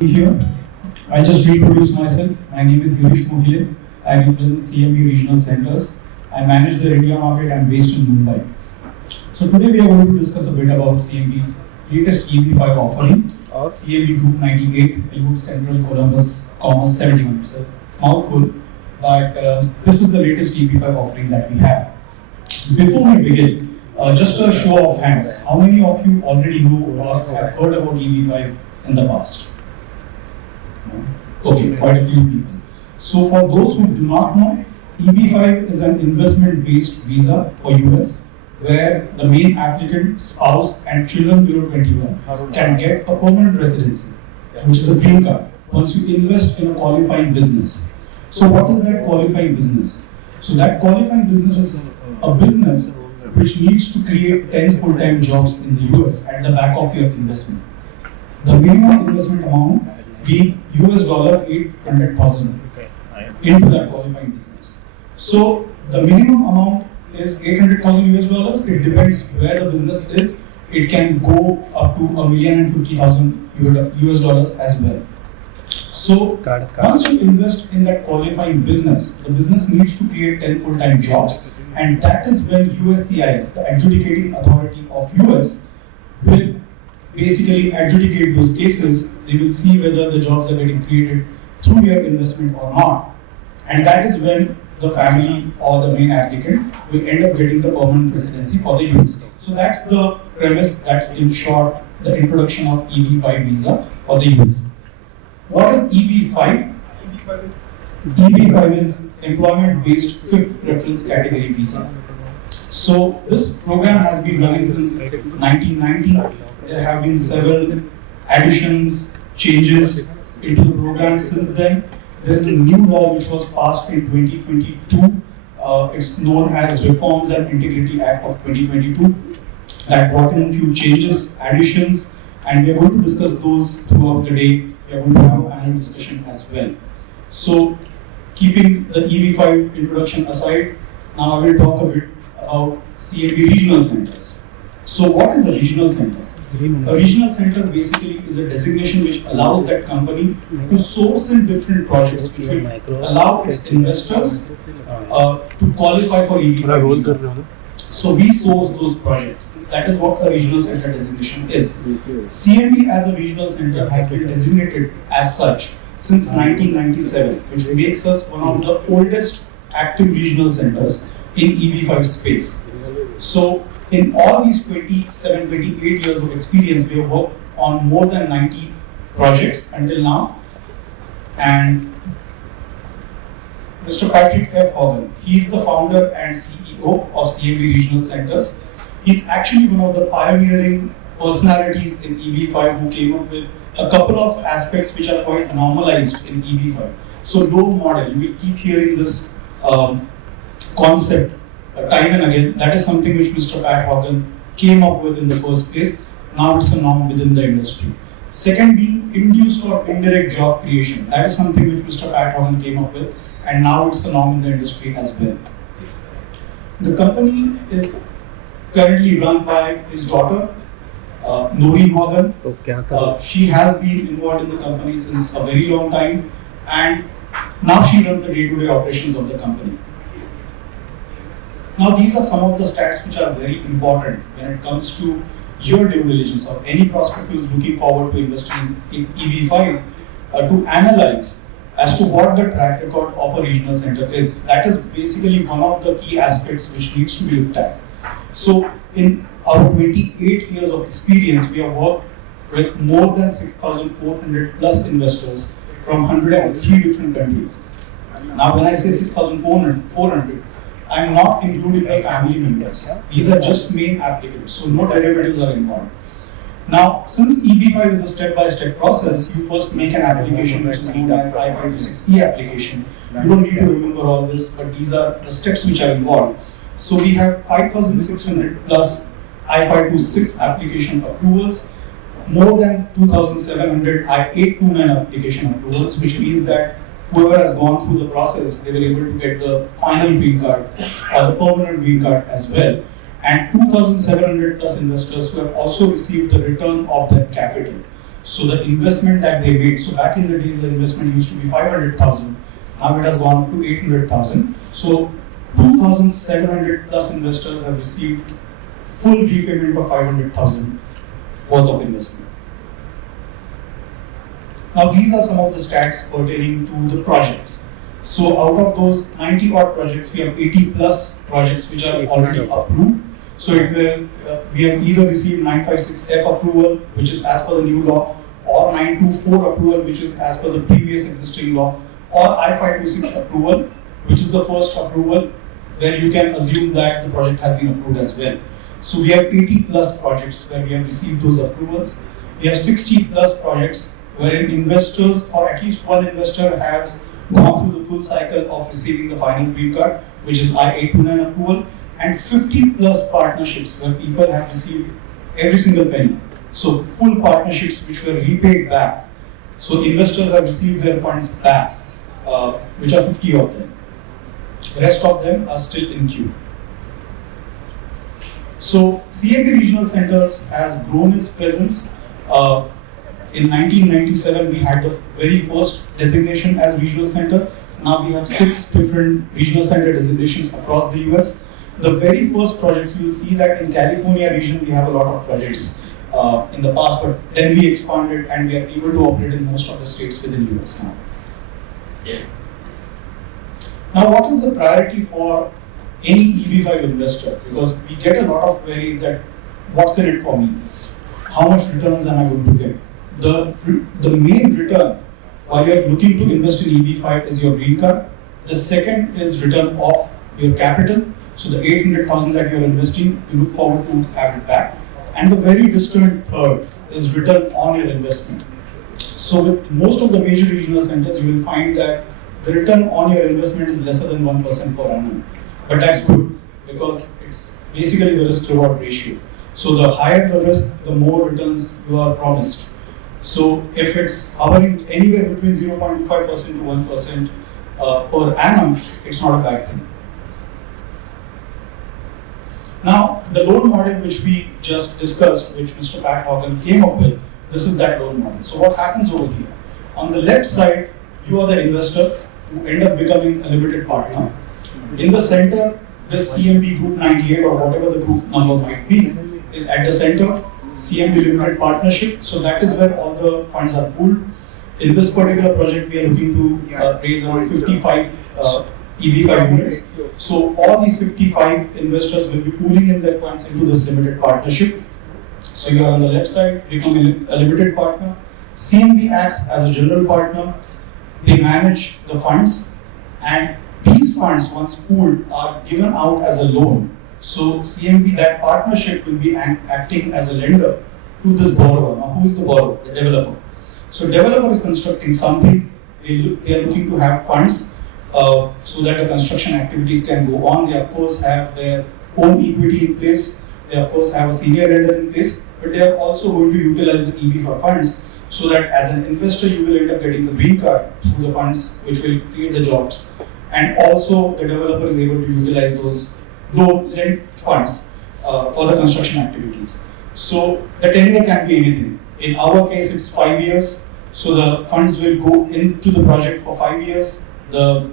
Here. I just reintroduce myself. My name is Girish Mohile. I represent CMB regional centers. I manage the India market. I'm based in Mumbai. So today we are going to discuss a bit about CMB's latest EB5 offering, CMB Group 98, Hillwood Central Columbus, Commerce 71. It's a mouthful, but this is the latest EB5 offering that we have. Before we begin, just a show of hands. How many of you already know or have heard about EB5 in the past? Okay, quite a few people. So for those who do not know, EB5 is an investment-based visa for US, where the main applicant, spouse and children below 21 can get a permanent residency, which is a green card, once you invest in a qualifying business. So what is that qualifying business? So that qualifying business is a business which needs to create 10 full-time jobs in the US at the back of your investment. The minimum investment amount being US dollar 800,000 into that qualifying business. So the minimum amount is 800,000 US dollars. It depends where the business is. It can go up to $1,050,000 US dollars as well. So once you invest in that qualifying business, the business needs to create 10 full-time jobs, and that is when USCIS, the adjudicating authority of US, will basically adjudicate those cases. They will see whether the jobs are getting created through your investment or not, and that is when the family or the main applicant will end up getting the permanent residency for the US. So that's the premise, that's in short the introduction of EB5 visa for the US. What is EB5? EB5 is employment-based fifth preference category visa. So this program has been running since 1990. There have been several additions, changes into the program since then. There is a new law which was passed in 2022. It's known as Reforms and Integrity Act of 2022 that brought in a few changes, additions, and we are going to discuss those throughout the day. We are going to have a panel discussion as well. So, keeping the EB5 introduction aside, now I will talk a bit about CMB regional centers. So, what is a regional center? A regional center basically is a designation which allows that company to source in different projects, which will allow its investors to qualify for EB5 visa. So we source those projects. That is what the regional center designation is. CMB as a regional center has been designated as such since 1997, which makes us one of the oldest active regional centers in EB5 space. So in all these 27, 28 years of experience, we have worked on more than 90 projects until now. And Mr. Patrick F. Hogan, he is the founder and CEO of CMB Regional Centers. He's actually one of the pioneering personalities in EB5 who came up with a couple of aspects which are quite normalized in EB5. So low model, you will keep hearing this concept time and again. That is something which Mr. Pat Hogan came up with in the first place. Now it's a norm within the industry. Second being induced or indirect job creation. That is something which Mr. Pat Hogan came up with, and now it's a norm in the industry as well. The company is currently run by his daughter, Noreen Hogan. She has been involved in the company since a very long time, and now she runs the day-to-day operations of the company. Now these are some of the stats which are very important when it comes to your due diligence or any prospect who is looking forward to investing in EB5 to analyze as to what the track record of a regional center is. That is basically one of the key aspects which needs to be looked at. So in our 28 years of experience, we have worked with more than 6,400 plus investors from 103 different countries. Now when I say 6,400, I am not including the family members. These are just main applicants, so no derivatives are involved. Now, since EB5 is a step-by-step process, you first make an application which is known as I-526E application. You don't need to remember all this, but these are the steps which are involved. So we have 5,600 plus I-526 application approvals, more than 2,700 I-829 application approvals, which means that whoever has gone through the process, they were able to get the final green card or the permanent green card as well. and 2,700 plus investors who have also received the return of their capital. So the investment that they made, so back in the days the investment used to be 500,000, now it has gone up to 800,000. So 2,700 plus investors have received full repayment of 500,000 worth of investment. Now these are some of the stats pertaining to the projects. So out of those 90 odd projects, we have 80 plus projects which are already approved. So it will, we have either received 956F approval, which is as per the new law, or 924 approval, which is as per the previous existing law, or I526 approval, which is the first approval where you can assume that the project has been approved as well. So we have 80 plus projects where we have received those approvals. We have 60 plus projects wherein investors, or at least one investor, has gone through the full cycle of receiving the final green card, which is I829 approval, and 50 plus partnerships where people have received every single penny. So full partnerships which were repaid back. So investors have received their funds back, which are 50 of them. The rest of them are still in queue. So CMB Regional Centers has grown its presence. In 1997, we had the very first designation as regional center. Now we have 6 different regional center designations across the US. The very first projects, you will see that in California region, we have a lot of projects in the past, but then we expanded and we are able to operate in most of the states within US now. Now, what is the priority for any EB5 investor? Because we get a lot of queries that, what's in it for me? How much returns am I going to get? The main return while you are looking to invest in EB5 is your green card. The second is return of your capital. So the 800,000 that you are investing, you look forward to have it back. And the very distant third is return on your investment. So with most of the major regional centers, you will find that the return on your investment is lesser than 1% per annum. But that's good because it's basically the risk reward ratio. So the higher the risk, the more returns you are promised. So if it's hovering anywhere between 0.25% to 1% per annum, it's not a bad thing. Now, the loan model which we just discussed, which Mr. Pat Hogan came up with, this is that loan model. So what happens over here? On the left side, you are the investor who end up becoming a limited partner. In the center, this CMB Group 98 or whatever the group number might be is at the center. CMB Limited Partnership, so that is where all the funds are pooled. In this particular project, we are looking to raise around 55 EB5 units. So all these 55 investors will be pooling in their funds into this limited partnership. So you are on the left side, become a limited partner. CMB acts as a general partner. They manage the funds, and these funds, once pooled, are given out as a loan. So CMB, that partnership, will be acting as a lender to this borrower. Now, who is the borrower? The developer. So developer is constructing something. They are looking to have funds so that the construction activities can go on. They of course have their own equity in place. They of course have a senior lender in place, but they are also going to utilize the EB funds so that as an investor you will end up getting the green card through the funds which will create the jobs. And also the developer is able to utilize those loan-lent funds for the construction activities. So the tenure can be anything. In our case, it's 5 years. So the funds will go into the project for 5 years. The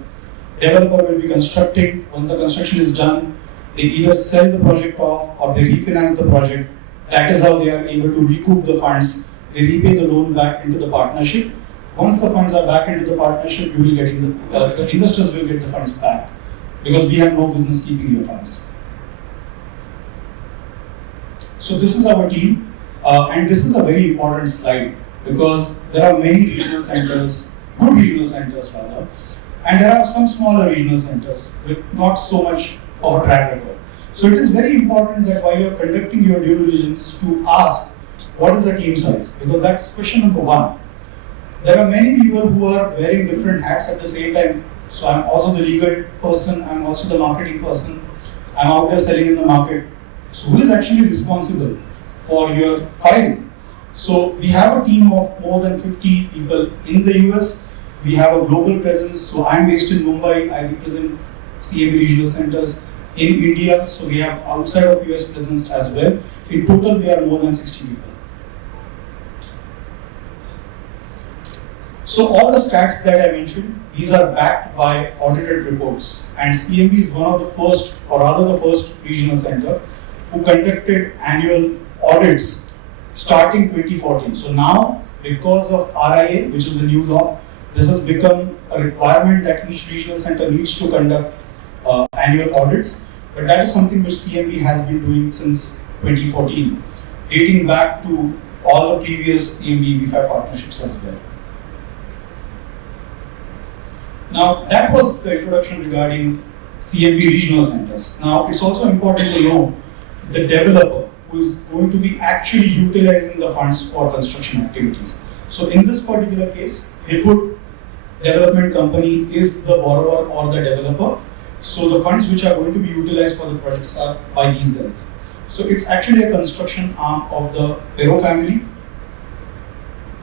developer will be constructing. Once the construction is done, they either sell the project off or they refinance the project. That is how they are able to recoup the funds. They repay the loan back into the partnership. Once the funds are back into the partnership, you will get the investors will get the funds back, because we have no business keeping your funds. So this is our team, and this is a very important slide because there are many regional centers, good regional centers rather, and there are some smaller regional centers with not so much of a track record. So it is very important that while you are conducting your due diligence to ask what is the team size, because that's question number one. There are many people who are wearing different hats at the same time. So I'm also the legal person, I'm also the marketing person, I'm out there selling in the market. So who is actually responsible for your filing? So we have a team of more than 50 people in the US. We have a global presence. So I'm based in Mumbai, I represent CMB regional centers in India. So we have outside of US presence as well. In total, we are more than 60 people. So all the stats that I mentioned, these are backed by audited reports, and CMB is one of the first, or rather the first regional center who conducted annual audits starting 2014. So now, because of RIA, which is the new law, this has become a requirement that each regional center needs to conduct annual audits. But that is something which CMB has been doing since 2014, dating back to all the previous CMB EB5 partnerships as well. Now, that was the introduction regarding CMB regional centers. Now, it's also important to know the developer who is going to be actually utilizing the funds for construction activities. So, in this particular case, Hillwood Development Company is the borrower or the developer. So, the funds which are going to be utilized for the projects are by these guys. So, it's actually a construction arm of the Pero family.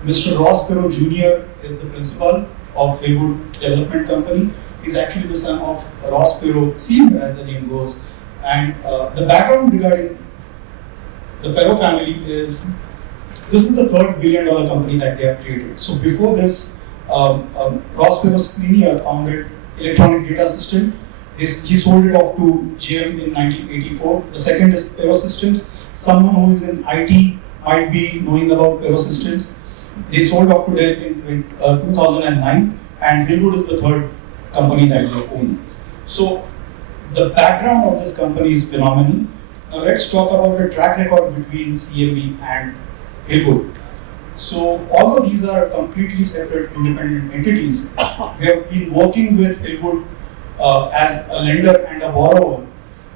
Mr. Ross Pero Jr. is the principal of Hillwood Development Company. He's actually the son of Ross Pero Sr., as the name goes. And the background regarding the Pero family is, this is the third billion-dollar company that they have created. So before this, Ross Pero Sr. founded Electronic Data System. He sold it off to GM in 1984. The second is Pero Systems. Someone who is in IT might be knowing about Pero Systems. They sold off to Dell in 2009, and Hillwood is the third company that they own. So the background of this company is phenomenal. Now let's talk about the track record between CMB and Hillwood. So although these are completely separate independent entities, we have been working with Hillwood as a lender and a borrower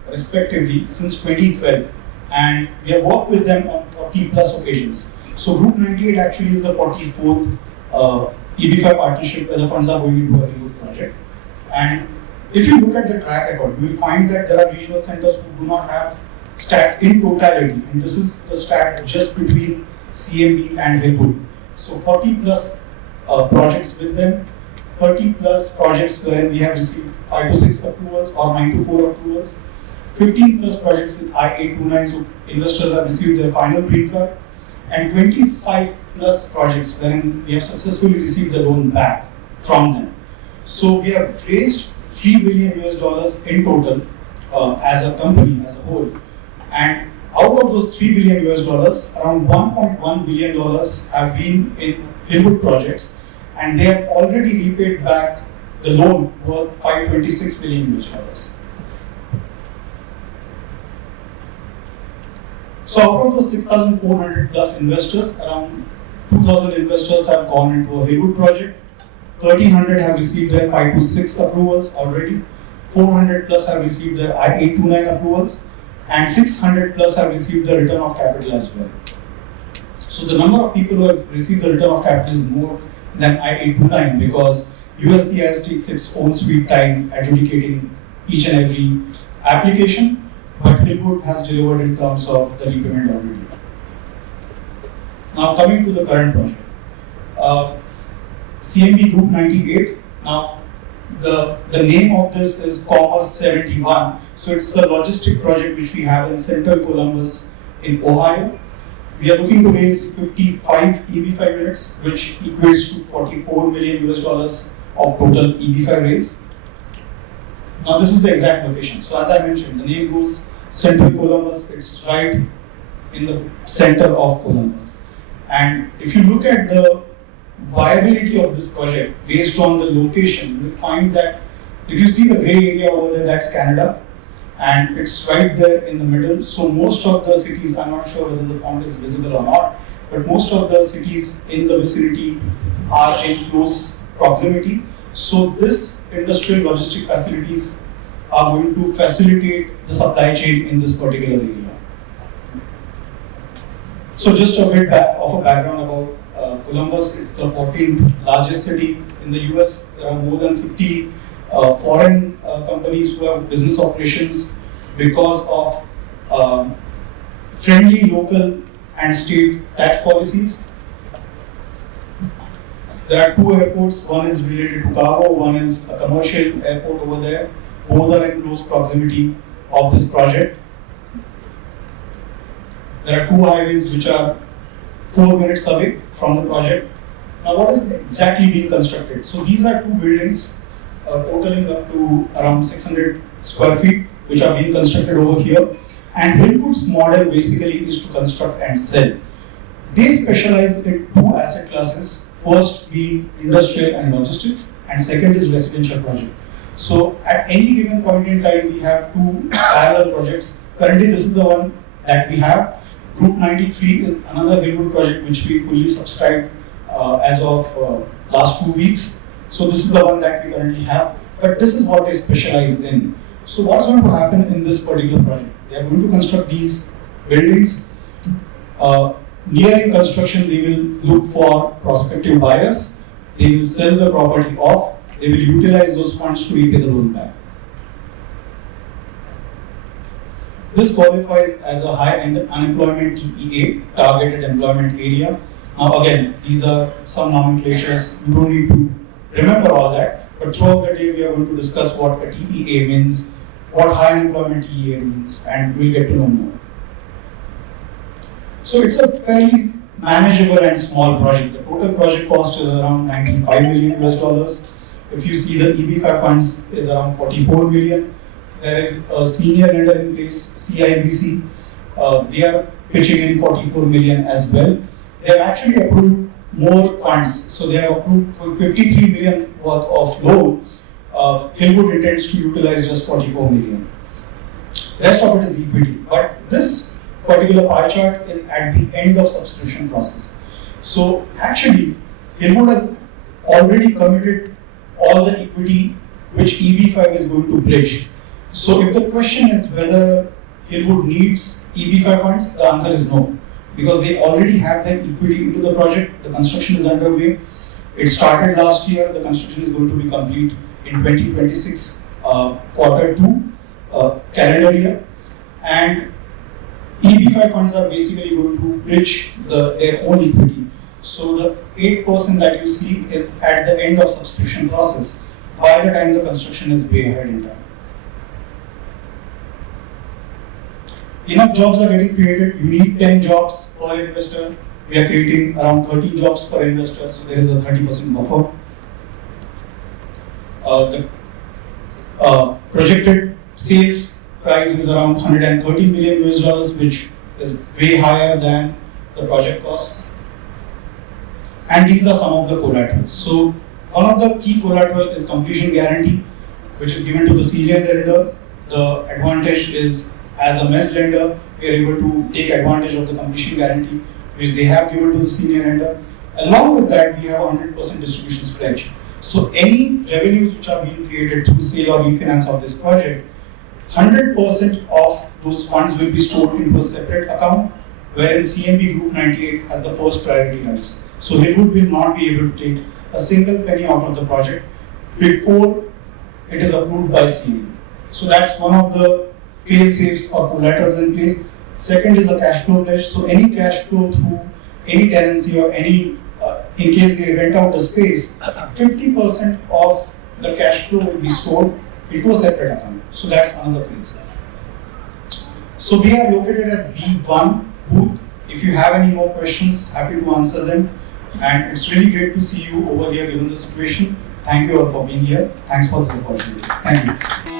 respectively since 2012, and we have worked with them on 40 plus occasions. So Route 98 actually is the 44th EB5 partnership where the funds are going into a Hillwood project. And if you look at the track record, you will find that there are regional centers who do not have stats in totality, and this is the stat just between CMB and Hillwood. So 40 plus projects with them, 30 plus projects wherein we have received 5 to 6 approvals or 9 to 4 approvals, 15 plus projects with I-829, so investors have received their final green card, and 25 plus projects wherein we have successfully received the loan back from them. So we have raised $3 billion in total as a company, as a whole. And out of those $3 billion, around $1.1 billion have been in Hillwood projects, and they have already repaid back the loan worth $526 million. So out of those 6,400 plus investors, around 2,000 investors have gone into a Hillwood project. 1,300 have received their 5 to 6 approvals already. 400 plus have received their I-829 approvals, and 600 plus have received the return of capital as well. So the number of people who have received the return of capital is more than I-829 because USCIS takes its own sweet time adjudicating each and every application, but Hillwood has delivered in terms of the repayment already. Now coming to the current project. CMB Group 98. Now the name of this is Commerce 71. So it's a logistic project which we have in central Columbus in Ohio. We are looking to raise 55 EB5 units, which equates to $44 million of total EB5 raise. Now this is the exact location. So as I mentioned, the name goes central Columbus. It's right in the center of Columbus. And if you look at the viability of this project based on the location, you will find that if you see the gray area over there, that's Canada, and it's right there in the middle. So most of the cities, I'm not sure whether the font is visible or not, but most of the cities in the vicinity are in close proximity. So this industrial logistic facilities are going to facilitate the supply chain in this particular area. So just a bit of a background about Columbus. It's the 14th largest city in the US. There are more than 50 foreign companies who have business operations because of friendly local and state tax policies. There are 2 airports. One is related to cargo, one is a commercial airport over there. Both are in close proximity of this project. There are 2 highways which are 4 minutes away from the project. Now, what is exactly being constructed? So these are two buildings totaling up to around 600 square feet, which are being constructed over here. And Hillwood's model basically is to construct and sell. They specialize in two asset classes. First being industrial and logistics, and second is residential project. So at any given point in time, we have two parallel projects. Currently, this is the one that we have. Group 93 is another Hillwood project which we fully subscribed as of last 2 weeks. So this is the one that we currently have. But this is what they specialize in. So what's going to happen in this particular project? They are going to construct these buildings. Nearing construction, they will look for prospective buyers. They will sell the property off. They will utilize those funds to repay the loan back. This qualifies as a high unemployment TEA, targeted employment area. Now again, these are some nomenclatures. You don't need to remember all that. But throughout the day, we are going to discuss what a TEA means, what high unemployment TEA means, and we'll get to know more. So it's a fairly manageable and small project. The total project cost is around $95 million US. If you see the EB5 funds is around 44 million. There is a senior lender in place, CIBC. They are pitching in 44 million as well. They have actually approved more funds. So they have approved for 53 million worth of loan. Hillwood intends to utilize just 44 million. Rest of it is equity. But this particular pie chart is at the end of subscription process. So actually, Hillwood has already committed all the equity which EB5 is going to bridge. So if the question is whether Hillwood needs EB5 funds, the answer is no. Because they already have their equity into the project, the construction is underway. It started last year, the construction is going to be complete in 2026 Q2 calendar year. And EB5 funds are basically going to bridge their own equity. So the 8% that you see is at the end of subscription process by the time the construction is way ahead in time. Enough jobs are getting created. You need 10 jobs per investor. We are creating around 13 jobs per investor, so there is a 30% buffer. The projected sales price is around $130 million US, which is way higher than the project costs. And these are some of the collaterals. So one of the key collateral is completion guarantee, which is given to the senior lender. The advantage is, as a mezzanine lender, we are able to take advantage of the completion guarantee, which they have given to the senior lender. Along with that, we have 100% distributions pledge. So any revenues which are being created through sale or refinance of this project, 100% of those funds will be stored into a separate account, wherein CMB Group 98 has the first priority rights. So Hillwood will not be able to take a single penny out of the project before it is approved by CMB. So that's one of the fail-safes or collaterals in place. Second is a cash flow pledge. So any cash flow through any tenancy or any, in case they rent out the space, 50% of the cash flow will be stored into a separate account. So that's another fail-safe. So we are located at B1 booth. If you have any more questions, happy to answer them. And it's really great to see you over here given the situation. Thank you all for being here. Thanks for this opportunity. Thank you.